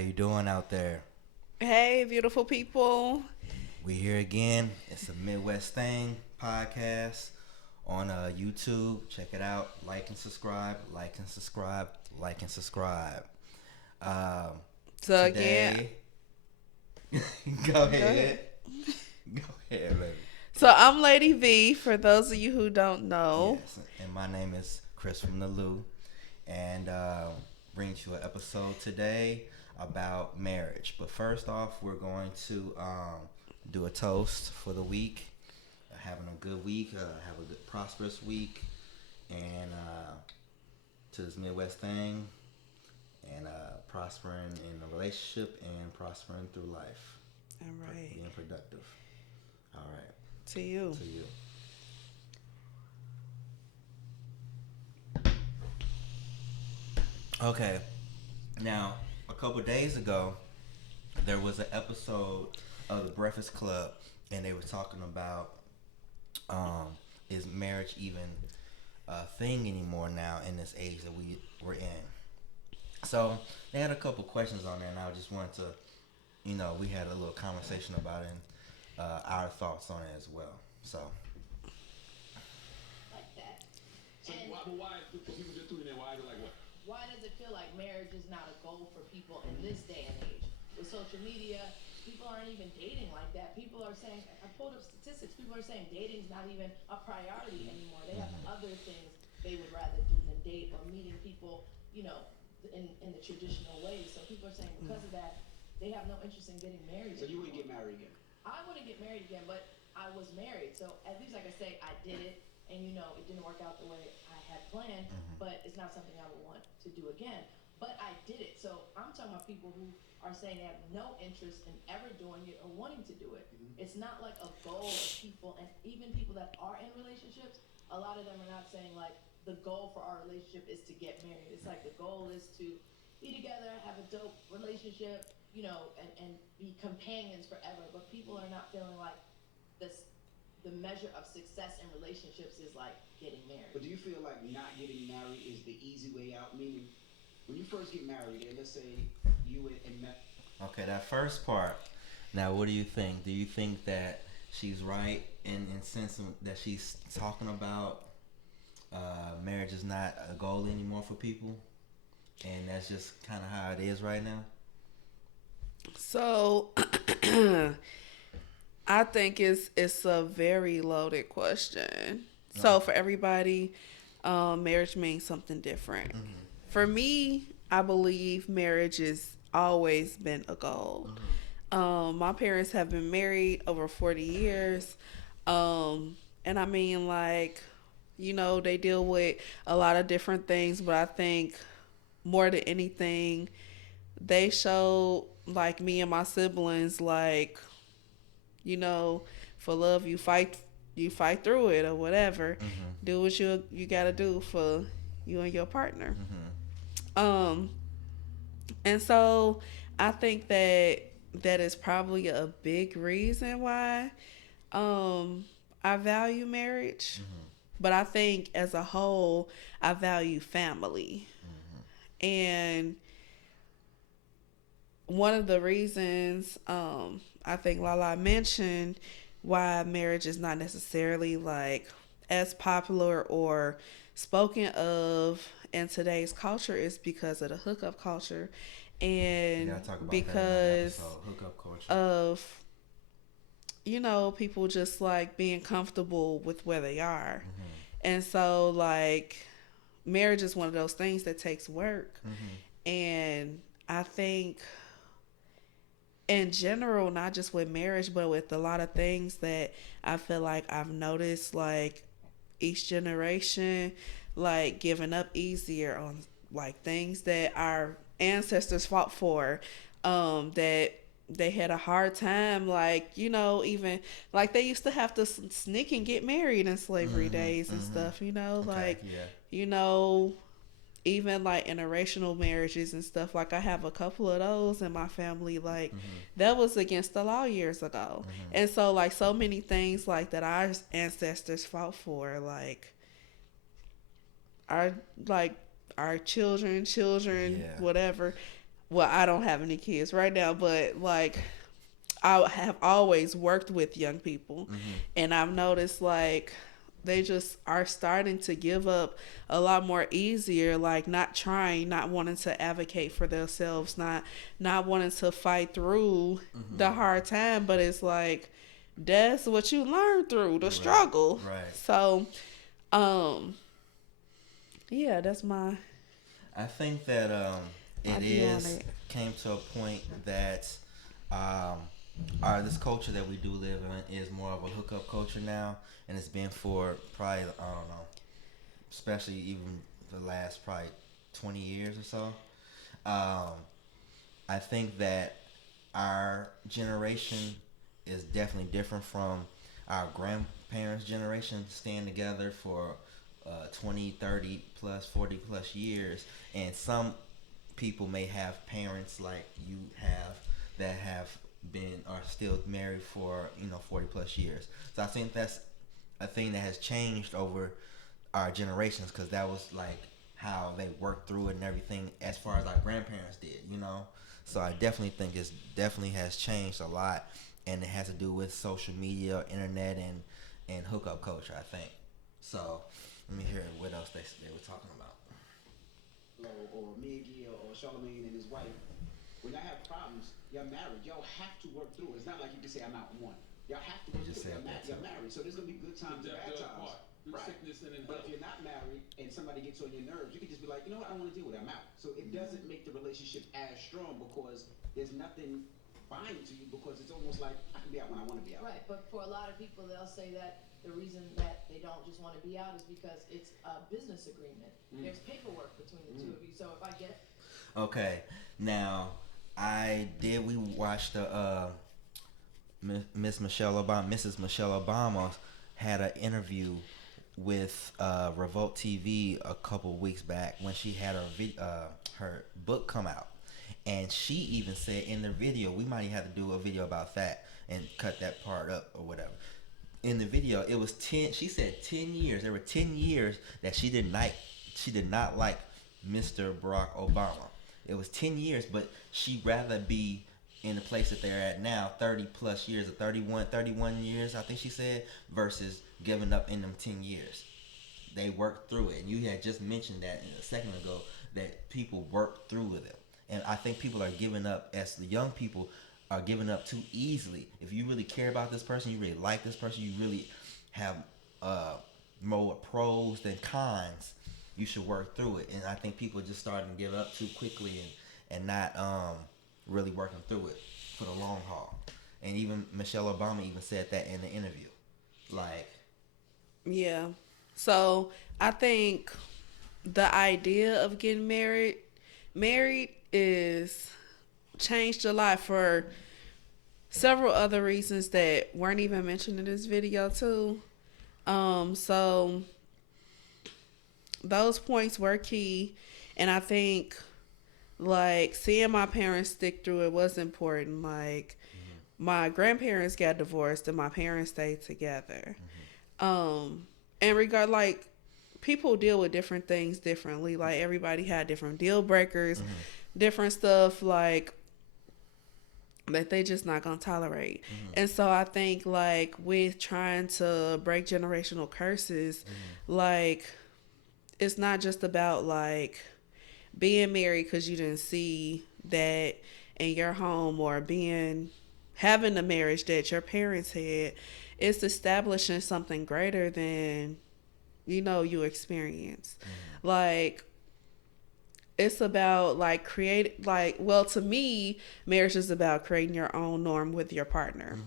you doing out there? Hey, beautiful people. We here again. It's a Midwest Thing podcast on YouTube. Check it out. Like and subscribe. Like and subscribe. Like and subscribe. Um, So again, Today, go go ahead. ahead. Go ahead, baby. So I'm Lady V. For those of you who don't know, Yes, and my name is Chris from the Lou, and brings you an episode today about marriage. But first off, we're going to do a toast for the week, having a good week, have a good prosperous week, and to this Midwest Thing, and prospering in a relationship and prospering through life, all right, being productive. All right, to you. to you. Okay, now a couple days ago, there was an episode of the Breakfast Club, and they were talking about is marriage even a thing anymore now in this age that we're in. So they had a couple questions on there, and I just wanted to, we had a little conversation about it and our thoughts on it as well. So like that. So why do people just doing it? Why is it like what? Why does it feel like marriage is not a goal for people in this day and age? With social media, people aren't even dating like that. People are saying, I pulled up statistics, people are saying dating's not even a priority anymore. They have other things they would rather do than date or meeting people, in the traditional ways. So people are saying because of that, they have no interest in getting married. So you wouldn't get married again? I wouldn't get married again, but I was married. So at least I can say I did it, and it didn't work out the way I had planned, but it's not something I would want to do again. But I did it. So I'm talking about people who are saying they have no interest in ever doing it or wanting to do it. It's not like a goal of people, and even people that are in relationships, a lot of them are not saying like the goal for our relationship is to get married. It's like the goal is to be together, have a dope relationship, and be companions forever. But people are not feeling like this. The measure of success in relationships is like getting married. But do you feel like not getting married is the easy way out? Meaning, when you first get married, and let's say you and met. okay, that first part. Now, what do you think? Do you think that she's right in sense that she's talking about marriage is not a goal anymore for people, and that's just kind of how it is right now? So I think it's a very loaded question. No. So for everybody, marriage means something different. For me, I believe marriage has always been a goal. My parents have been married over 40 years. And I mean, like, they deal with a lot of different things, but I think more than anything, they showed, like, me and my siblings, like, you know, for love, you fight through it or whatever. Do what you got to do for you and your partner. Um, and so I think that is probably a big reason why I value marriage. But I think as a whole, I value family. And one of the reasons I think Lala mentioned why marriage is not necessarily like as popular or spoken of in today's culture is because of the hookup culture, We and gotta talk about that in another because episode. Hookup culture. of people just like being comfortable with where they are. And so like marriage is one of those things that takes work. And I think in general, not just with marriage, but with a lot of things that I feel like I've noticed, like each generation, like giving up easier on like things that our ancestors fought for, that they had a hard time, like even like they used to have to sneak and get married in slavery days and stuff, Okay, like yeah. you know even like interracial marriages and stuff. Like I have a couple of those in my family. Like that was against the law years ago. And so like so many things like that our ancestors fought for, our like our children, Yeah. whatever, well, I don't have any kids right now, but like I have always worked with young people, Mm-hmm. and I've noticed like they just are starting to give up a lot more easier, like not trying, not wanting to advocate for themselves, not wanting to fight through Mm-hmm. the hard time, but it's like that's what you learn through the Right. struggle. Right. So, um, yeah, that's I think that my it view on is it. came to a point that um, this culture that we do live in is more of a hookup culture now, and it's been for probably I don't know, especially even the last probably 20 years or so. Um, I think that our generation is definitely different from our grandparents' generation, staying together for 20, 30 plus, 40 plus years. And some people may have parents like you have that have been are still married for 40 plus years. So I think that's a thing that has changed over our generations, because that was like how they worked through it and everything as far as our grandparents did. So I definitely think it's definitely has changed a lot, and it has to do with social media, internet, and hookup culture, I think. So let me hear what else they were talking about. Or Miggy or Charlemagne and his wife, when y'all have problems, y'all married. Y'all have to work through it. It's not like you can say I'm out one. Y'all have to You work just through it. said that too. You're married, so there's gonna be good times and bad times. Right. But if you're not married and somebody gets on your nerves, you can just be like, you know what, I don't want to deal with it. I'm out. So it doesn't make the relationship as strong because there's nothing binding to you, because it's almost like I can be out when I want to be out. Right, but for a lot of people, they'll say that the reason that they don't just want to be out is because it's a business agreement. There's paperwork between the two of you. So if I get Okay, now we watched the Mrs. Michelle Obama had an interview with Revolt TV a couple weeks back when she had her book come out, and she even said in the video, we might have to do a video about that and cut that part up or whatever. In the video, it was 10. She said 10 years. There were 10 years that she did not like Mr. Barack Obama. It was 10 years, but she'd rather be in the place that they're at now, 30 plus years, or 31 years, I think she said, versus giving up in them 10 years. They worked through it. And you had just mentioned that a second ago, that people work through it. And I think people are giving up, as the young people are giving up too easily. If you really care about this person, you really like this person, you really have more pros than cons, you should work through it. And I think people are just starting to give up too quickly, and not really working through it for the long haul. And even Michelle Obama even said that in the interview. Like, Yeah. So I think the idea of getting married is changed a lot for several other reasons that weren't even mentioned in this video too. So those points were key, and I think like seeing my parents stick through it was important. Like my grandparents got divorced and my parents stayed together. And regard like people deal with different things differently. Like everybody had different deal breakers, different stuff like that they just not gonna tolerate. And so I think like with trying to break generational curses, like it's not just about like being married because you didn't see that in your home, or being having the marriage that your parents had. It's establishing something greater than you experience. Like it's about like create like well to me marriage is about creating your own norm with your partner.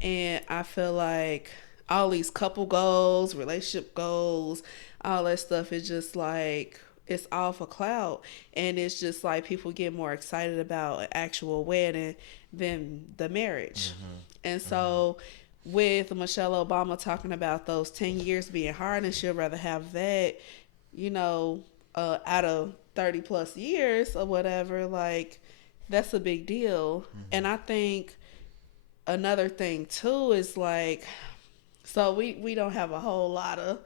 And I feel like all these couple goals, relationship goals, all that stuff is just like it's all for clout, and it's just like people get more excited about an actual wedding than the marriage. And so with Michelle Obama talking about those 10 years being hard, and she'll rather have that, out of 30 plus years or whatever, like that's a big deal. And I think another thing too is like, so we don't have a whole lot of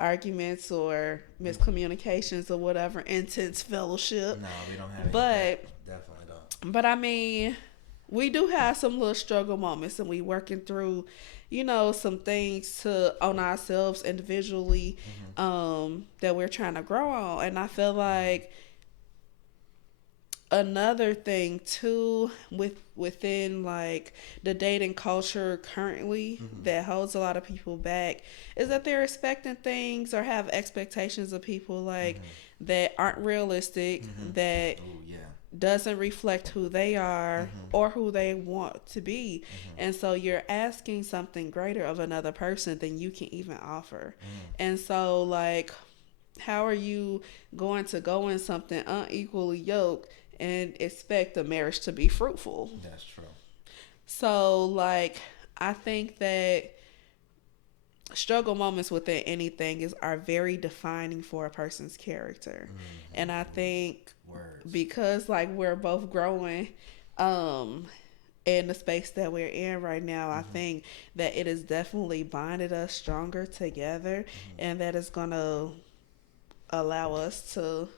arguments or miscommunications or whatever, intense fellowship. No, we don't have any of But that. Definitely don't. but I mean, we do have some little struggle moments, and we working through, some things to on ourselves individually, that we're trying to grow on. And I feel like another thing too within like the dating culture currently that holds a lot of people back is that they're expecting things or have expectations of people like that aren't realistic, that Oh yeah. doesn't reflect who they are or who they want to be. And so you're asking something greater of another person than you can even offer. And so like, how are you going to go in something unequally yoked and expect a marriage to be fruitful? That's true. So like, I think that struggle moments within anything are very defining for a person's character. And I think Words. because like we're both growing in the space that we're in right now, I think that it has definitely bonded us stronger together, and that is gonna allow us to,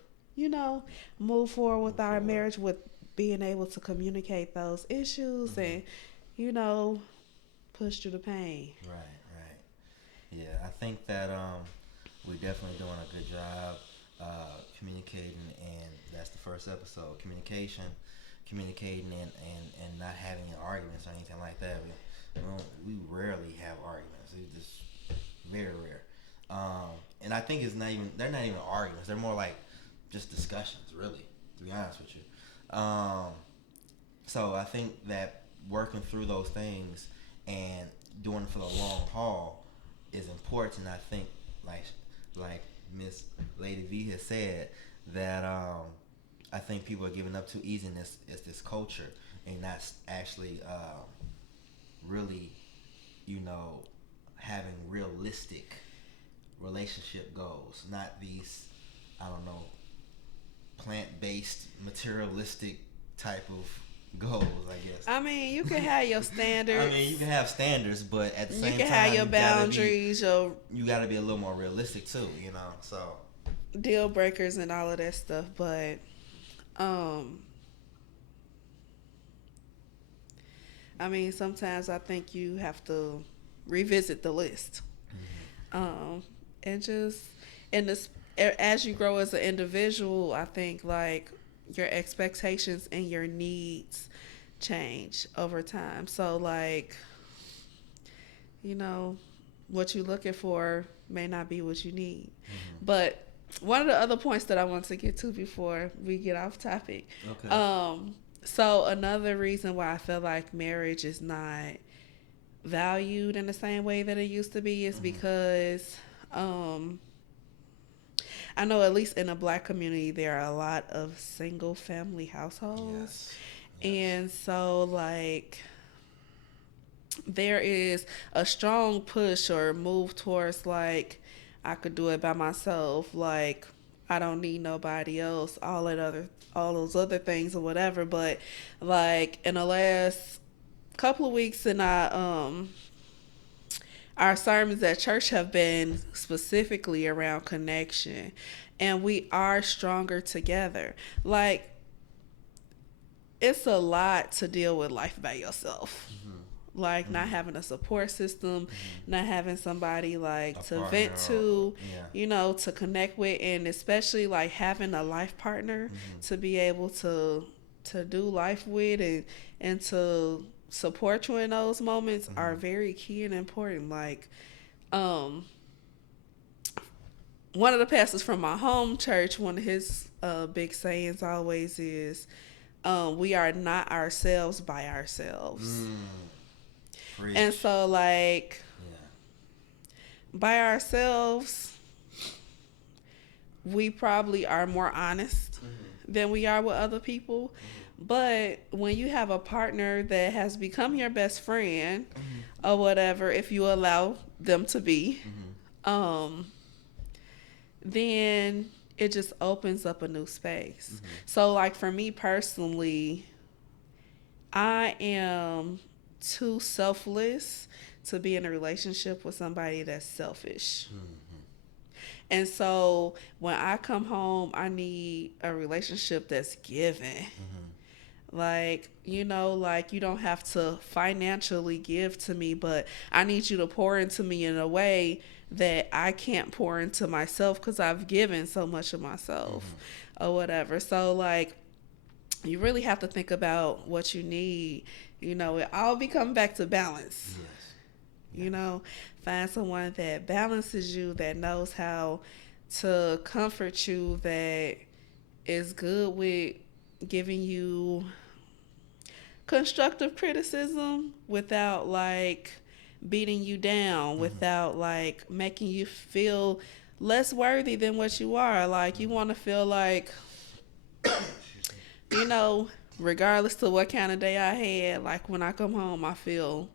move forward with our marriage, with being able to communicate those issues and, push through the pain. Right, right. Yeah, I think that we're definitely doing a good job communicating, and that's the first episode. Communicating and not having arguments or anything like that. We rarely have arguments. It's just very rare. And I think they're not even arguments. They're more like just discussions, really, to be honest with you. So I think that working through those things and doing it for the long haul is important. I think like Miss Lady V has said that I think people are giving up too easy in this culture and not actually really, having realistic relationship goals, not these, I don't know, plant-based, materialistic type of goals, I guess. I mean, you can have your standards. I mean, you can have standards, but at the same time, you can have your boundaries, you gotta be a little more realistic too, so. Deal breakers and all of that stuff, but I mean, sometimes I think you have to revisit the list. And just in this, as you grow as an individual, I think like your expectations and your needs change over time. So like, what you're looking for may not be what you need. But one of the other points that I want to get to before we get off topic. Okay. So another reason why I feel like marriage is not valued in the same way that it used to be is because I know at least in the Black community there are a lot of single family households. Yes. And so like there is a strong push or move towards like I could do it by myself, like I don't need nobody else, all those other things or whatever. But like in the last couple of weeks in our sermons at church have been specifically around connection, and we are stronger together. Like it's a lot to deal with life by yourself. Like not having a support system, not having somebody like A to partner vent to, yeah. to connect with, and especially like having a life partner to be able to do life with and to support you in those moments are very key and important. Like one of the pastors from my home church, one of his big sayings always is, we are not ourselves by ourselves. Preach. And so like by ourselves, we probably are more honest than we are with other people. But when you have a partner that has become your best friend or whatever, if you allow them to be, then it just opens up a new space. So like for me personally, I am too selfless to be in a relationship with somebody that's selfish. And so when I come home, I need a relationship that's giving. Like, like you don't have to financially give to me, but I need you to pour into me in a way that I can't pour into myself because I've given so much of myself or whatever. So, like, you really have to think about what you need. It all be coming back to balance. Yes. Find someone that balances you, that knows how to comfort you, that is good with giving you constructive criticism without like beating you down, without like making you feel less worthy than what you are. Like you want to feel like, you know, regardless to what kind of day I had, like when I come home, I feel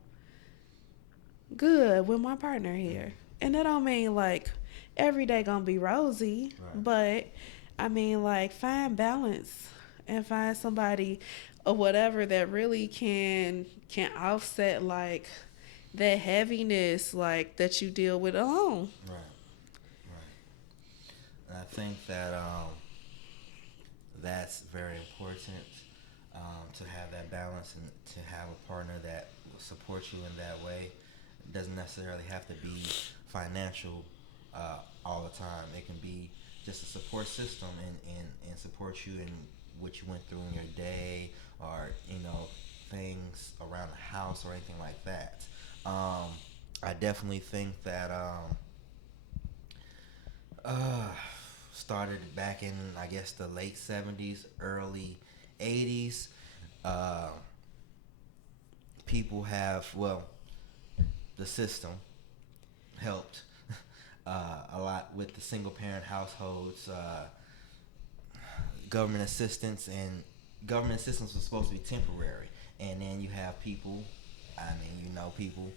good with my partner here. And that don't mean like every day gonna be rosy, Right. but I mean like find balance and find somebody or whatever that really can offset like that heaviness like that you deal with alone. Right. Right. And I think that that's very important, to have that balance and to have a partner that will support you in that way. It doesn't necessarily have to be financial all the time. It can be just a support system and support you in what you went through in your day, or things around the house or anything like that. I definitely think that uh, started back in, I guess, the late 70s, early 80s. Uh, People have, well, the system helped a lot with the single parent households. Government assistance, and government assistance was supposed to be temporary. And then you have people, people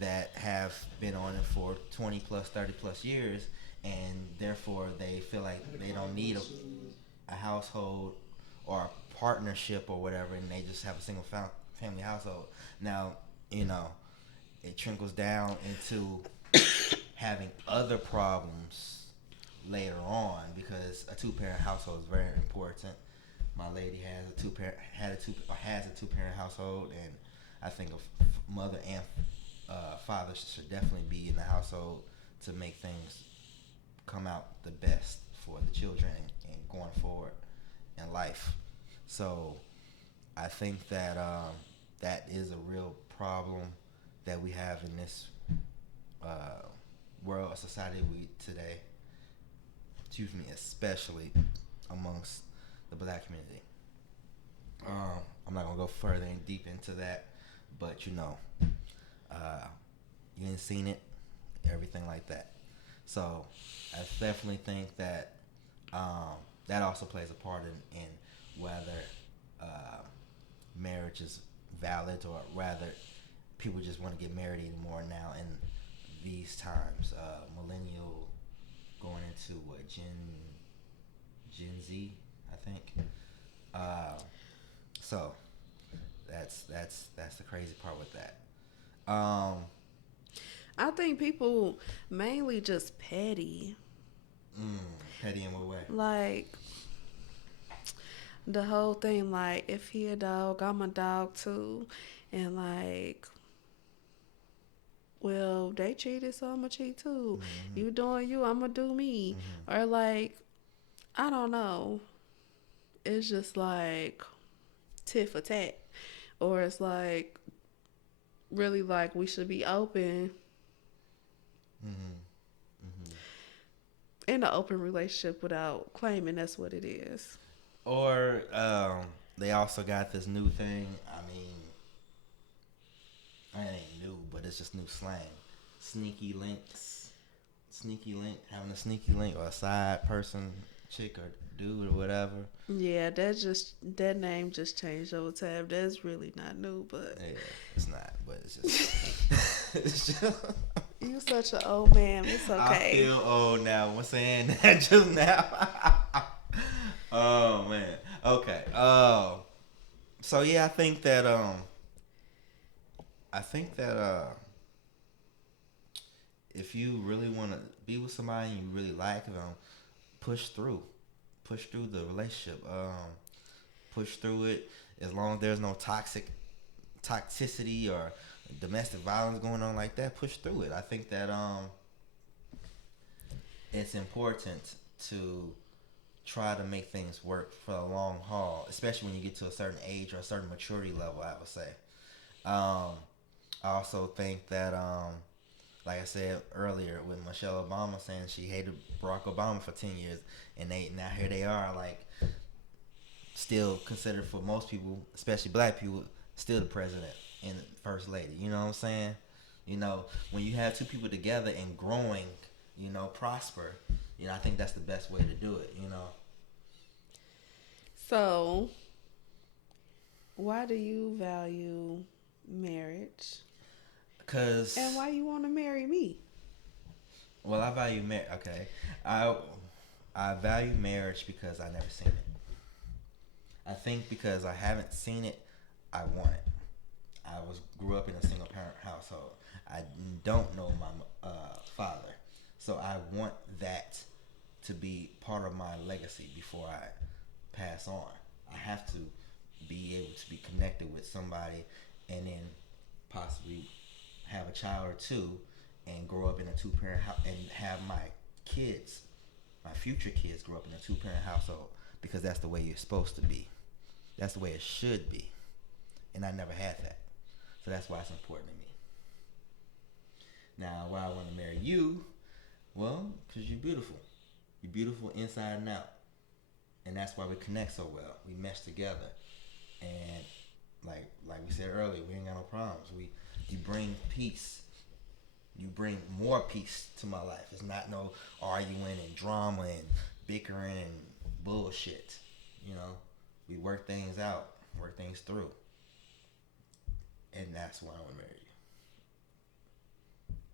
that have been on it for 20 plus, 30 plus years, and therefore they feel like they don't need a household or a partnership or whatever, and they just have a single family household. Now, it trickles down into having other problems later on, because a two-parent household is very important. My lady has a two-parent household, and I think a mother and father should definitely be in the household to make things come out the best for the children and going forward in life. So I think that that is a real problem that we have in this world, society today. Excuse me, especially amongst the black community. I'm not gonna go further and deep into that, but you ain't seen it, everything like that. So I definitely think that that also plays a part in whether marriage is valid, or rather people just want to get married anymore now in these times. Millennial going into what, Gen Z, I think. So that's the crazy part with that. I think people mainly just petty. Petty in what way? Like the whole thing, like if he a dog, I'm a dog too, and like, well, they cheated, so I'ma cheat too. You doing you, I'ma do me, or like, I don't know. It's just like tit for tat, or it's like really like we should be open in an open relationship without claiming that's what it is. Or they also got this new thing. It ain't new, but it's just new slang. Sneaky links. Sneaky link, having a sneaky link or a side person, chick or dude or whatever. Yeah, that name just changed over time. That's really not new, but Yeah, it's not, but it's just. It's just you such an old man. It's okay. I feel old now. I'm saying that just now. Oh man. Okay. So yeah, I think that if you really want to be with somebody and you really like them, push through, push through the relationship. Push through it as long as there's no toxicity or domestic violence going on like that. Push through it. I think that it's important to try to make things work for the long haul, especially when you get to a certain age or a certain maturity level, I would say. I also think that, like I said earlier, with Michelle Obama saying she hated Barack Obama for 10 years, and now here they are, like, still considered for most people, especially black people, still the president and first lady. You know what I'm saying? You know, when you have two people together and growing, you know, prosper, you know, I think that's the best way to do it, you know. So, why do you value marriage? And why you want to marry me? Well, I value marriage. Okay, I value marriage because I never seen it. I think because I haven't seen it, I want it. I grew up in a single parent household. I don't know my father, so I want that to be part of my legacy before I pass on. I have to be able to be connected with somebody, and then possibly have a child or two, and grow up in a two-parent house, and have my kids, my future kids, grow up in a two-parent household, because that's the way you're supposed to be. That's the way it should be. And I never had that. So that's why it's important to me. Now, why I want to marry you? Well, because you're beautiful. You're beautiful inside and out. And that's why we connect so well. We mesh together. And like we said earlier, we ain't got no problems. You bring peace. You bring more peace to my life. It's not no arguing and drama and bickering and bullshit. You know? We work things out, work things through. And that's why I want to marry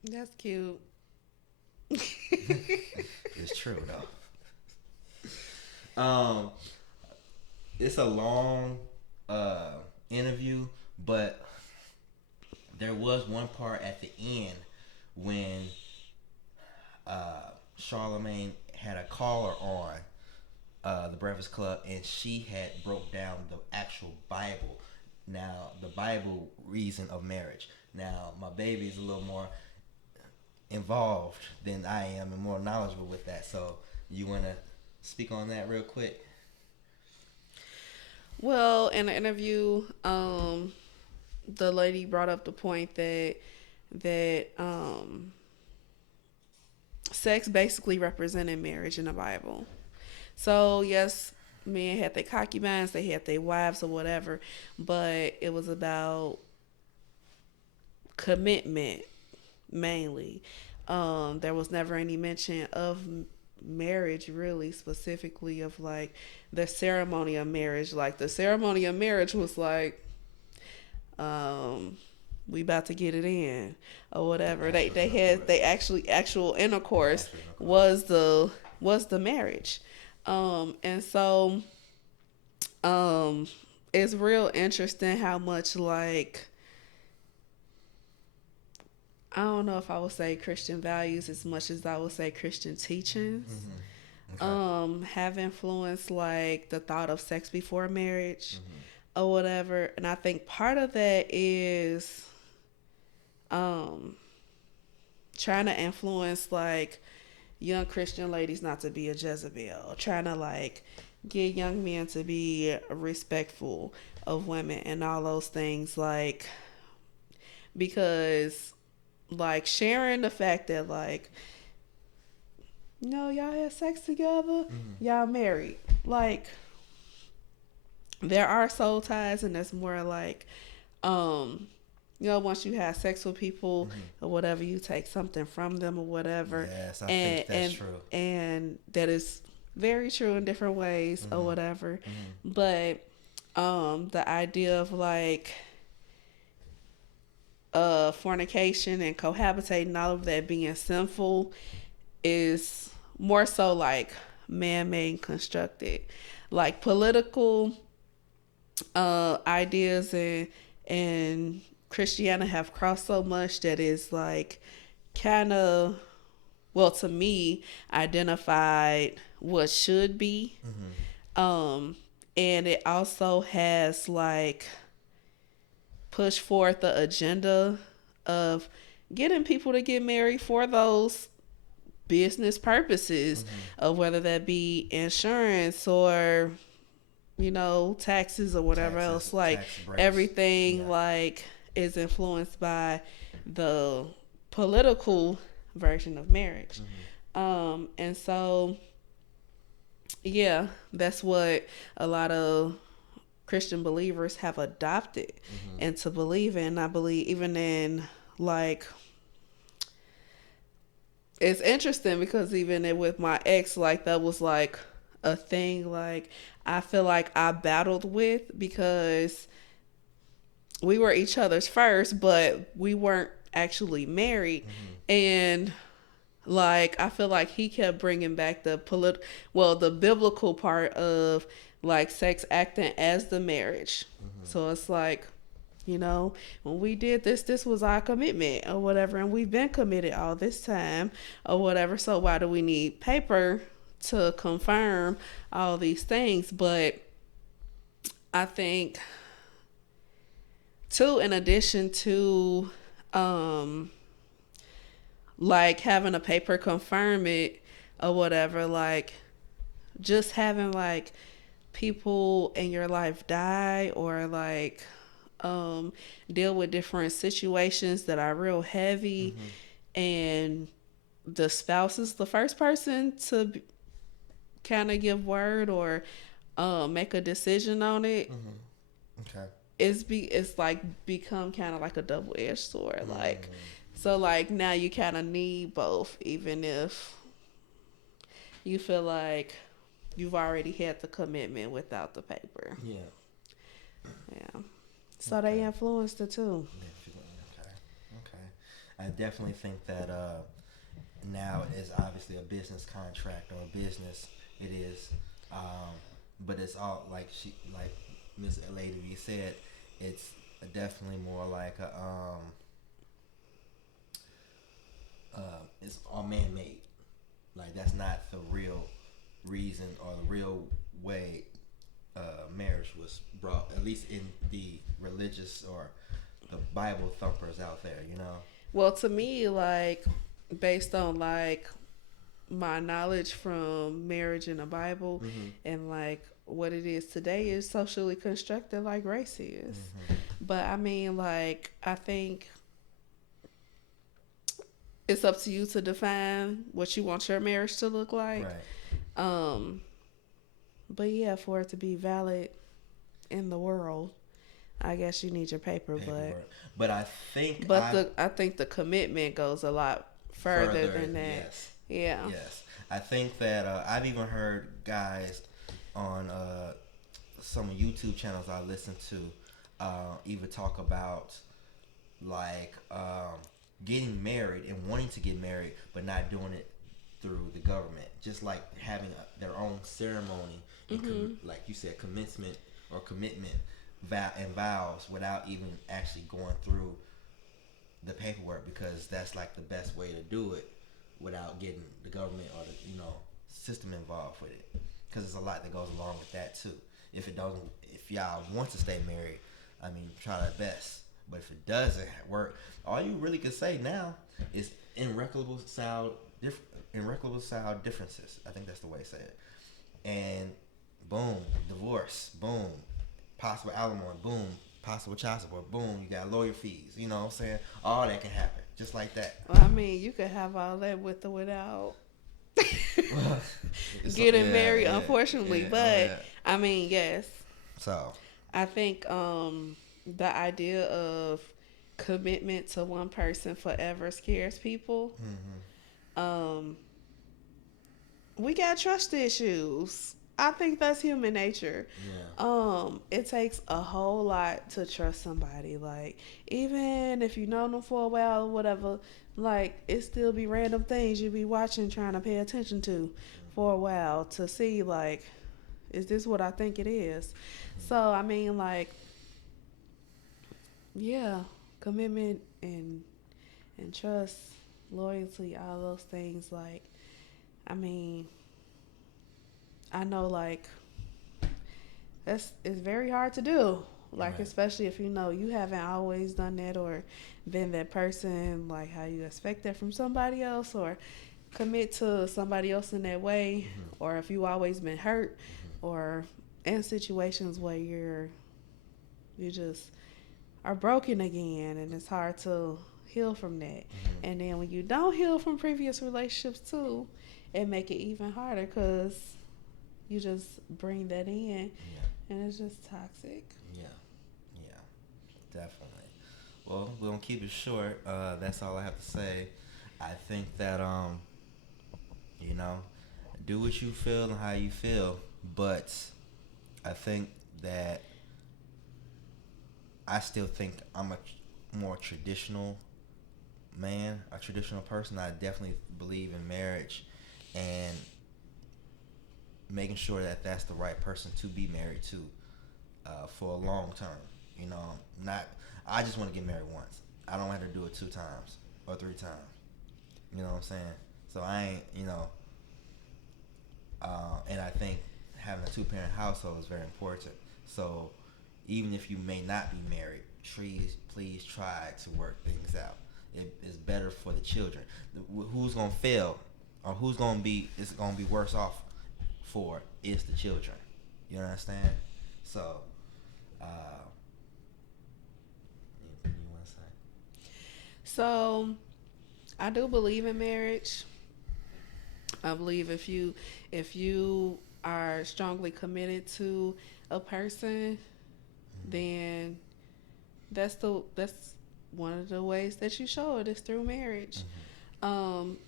you. That's cute. It's true, though. It's a long interview, but there was one part at the end when Charlemagne had a caller on the Breakfast Club, and she had broke down the actual Bible. Now, the Bible reason of marriage. Now, my baby is a little more involved than I am and more knowledgeable with that. So, you want to speak on that real quick? Well, in the interview, the lady brought up the point that sex basically represented marriage in the Bible. So yes, men had their concubines, they had their wives or whatever, but it was about commitment mainly. There was never any mention of marriage, really specifically, of like the ceremony of marriage. Like the ceremony of marriage was like, we about to get it in or whatever. They had they actual intercourse was the marriage. And so it's real interesting how much, like, I don't know if I would say Christian values as much as I would say Christian teachings, have influenced like the thought of sex before marriage or whatever. And I think part of that is trying to influence like young Christian ladies not to be a Jezebel, trying to like get young men to be respectful of women and all those things, like, because like sharing the fact that like, you know, y'all had sex together, y'all married, like there are soul ties, and that's more like you know, once you have sex with people or whatever, you take something from them or whatever. Yes, I think that's true. And that is very true in different ways or whatever. But the idea of like fornication and cohabitating, all of that being sinful, is more so like man-made, constructed. Like political ideas and Christianity have crossed so much that is like kind of, well, to me, identified what should be. Um, and it also has like pushed forth the agenda of getting people to get married for those business purposes, of whether that be insurance or taxes or whatever else. Like Tax breaks. everything Yeah. like is influenced by the political version of marriage. And so yeah, that's what a lot of Christian believers have adopted into believing. I believe even in like, it's interesting because with my ex, like that was like a thing like I feel like I battled with, because we were each other's first, but we weren't actually married. And like I feel like he kept bringing back the biblical part of like sex acting as the marriage. So it's like, when we did this was our commitment or whatever, and we've been committed all this time or whatever. So why do we need paper to confirm all these things? But I think too, in addition to like having a paper confirm it or whatever, like just having like people in your life die or like deal with different situations that are real heavy, and the spouse is the first person to kind of give word or make a decision on it. Okay. It's like become kind of like a double-edged sword. Like, so like now you kind of need both, even if you feel like you've already had the commitment without the paper. Yeah. Yeah. So they influenced it too. Okay. I definitely think that now it is obviously a business contract or a business. It is, but it's all like Miss Lady said. It's definitely more like it's all man-made. Like that's not the real reason or the real way marriage was brought, at least in the religious or the Bible thumpers out there, Well, to me, like based on like my knowledge from marriage in the Bible and like what it is today is socially constructed like race is. But I mean, like I think it's up to you to define what you want your marriage to look like. Right. But yeah, for it to be valid in the world, I guess you need your paperwork. But I think I think the commitment goes a lot further than that. Yes. Yeah. Yes. I think that I've even heard guys on some YouTube channels I listen to even talk about like getting married and wanting to get married, but not doing it through the government. Just like having their own ceremony, and like you said, commencement or commitment and vows without even actually going through the paperwork, because that's like the best way to do it without getting the government or the system involved with it, because there's a lot that goes along with that too. If y'all want to stay married, I mean, try their best. But if it doesn't work, all you really can say now is irreconcilable differences. I think that's the way to say it. And boom, divorce. Boom, possible alimony. Boom, possible child support. Boom, you got lawyer fees. You know what I'm saying? All that can happen just like that. Well, I mean, you could have all that with or without getting married, unfortunately. But I mean, yes. So I think the idea of commitment to one person forever scares people. We got trust issues. I think that's human nature. It takes a whole lot to trust somebody. Like, even if you know them for a while or whatever, like, it still be random things you be watching, trying to pay attention to for a while to see, like, is this what I think it is? So, I mean, like, yeah, commitment and trust loyalty, all those things. Like, I mean, I know like it's very hard to do. Like, Right. especially if you know you haven't always done that or been that person, like how you expect that from somebody else, or commit to somebody else in that way, or if you always been hurt, or in situations where you just are broken again, and it's hard to heal from that. And then when you don't heal from previous relationships too, it make it even harder because you just bring that in, Yeah. and it's just toxic. Yeah. Yeah. Definitely. Well, we're gonna keep it short. That's all I have to say. I think that you know, do what you feel and how you feel, but I think that I still think I'm a more traditional man, a traditional person. I definitely believe in marriage and making sure that that's the right person to be married to for a long term. You know, not I just want to get married once. I don't have to do it 2 times or 3 times. You know what I'm saying? So I ain't, and I think having a two-parent household is very important. So even if you may not be married, please try to work things out. It is better for the children. Who's gonna fail, or who's gonna be is gonna be worse off for is the children. You understand? So, uh, you want to say? So I do believe in marriage. I believe if you are strongly committed to a person, then that's one of the ways that you show it is through marriage. Um,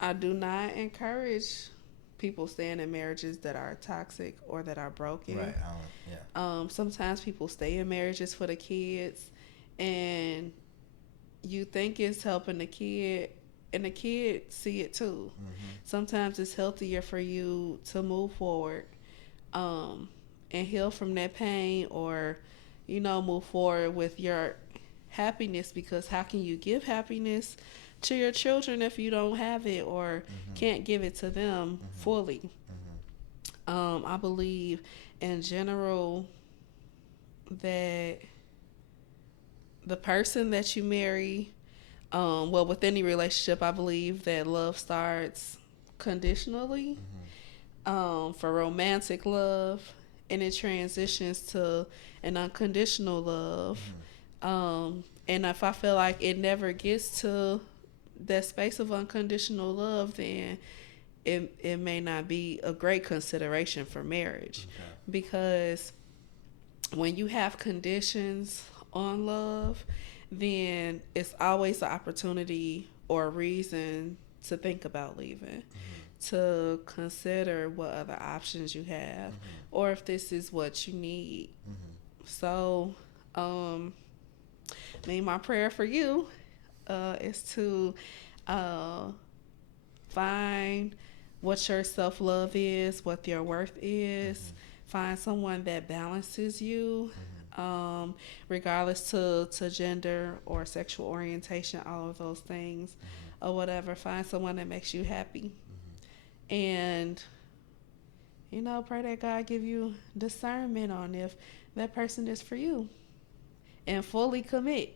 I do not encourage people staying in marriages that are toxic or that are broken. Right. Yeah. Sometimes people stay in marriages for the kids, and you think it's helping the kid, and the kid see it too. Sometimes it's healthier for you to move forward, um, and heal from that pain, or move forward with your happiness, because how can you give happiness to your children if you don't have it or can't give it to them fully? I believe in general that the person that you marry, well, with any relationship, I believe that love starts conditionally, for romantic love, and it transitions to an unconditional love. And if I feel like it never gets to that space of unconditional love, then it may not be a great consideration for marriage. Okay. Because when you have conditions on love, then it's always an opportunity or a reason to think about leaving, to consider what other options you have, or if this is what you need. So, my prayer for you is to find what your self love is, what your worth is. Find someone that balances you, regardless to gender or sexual orientation, all of those things, or whatever. Find someone that makes you happy, and pray that God give you discernment on if that person is for you, and fully commit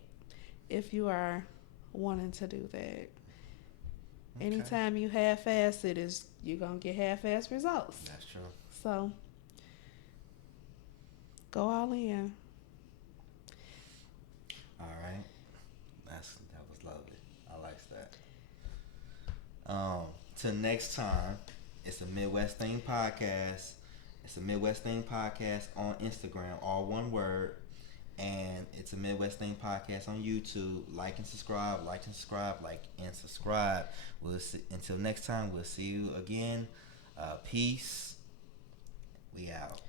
if you are wanting to do that. Okay. Anytime you half-ass it, is you're gonna get half-ass results. That's true. So go all in. All right. That was lovely. I like that. Till next time, it's a Midwest Thing podcast. It's a Midwest Thing podcast on Instagram, all one word. And it's a Midwest Thing podcast on YouTube. Like and subscribe, like and subscribe, like and subscribe. We'll see, until next time, we'll see you again. Peace. We out.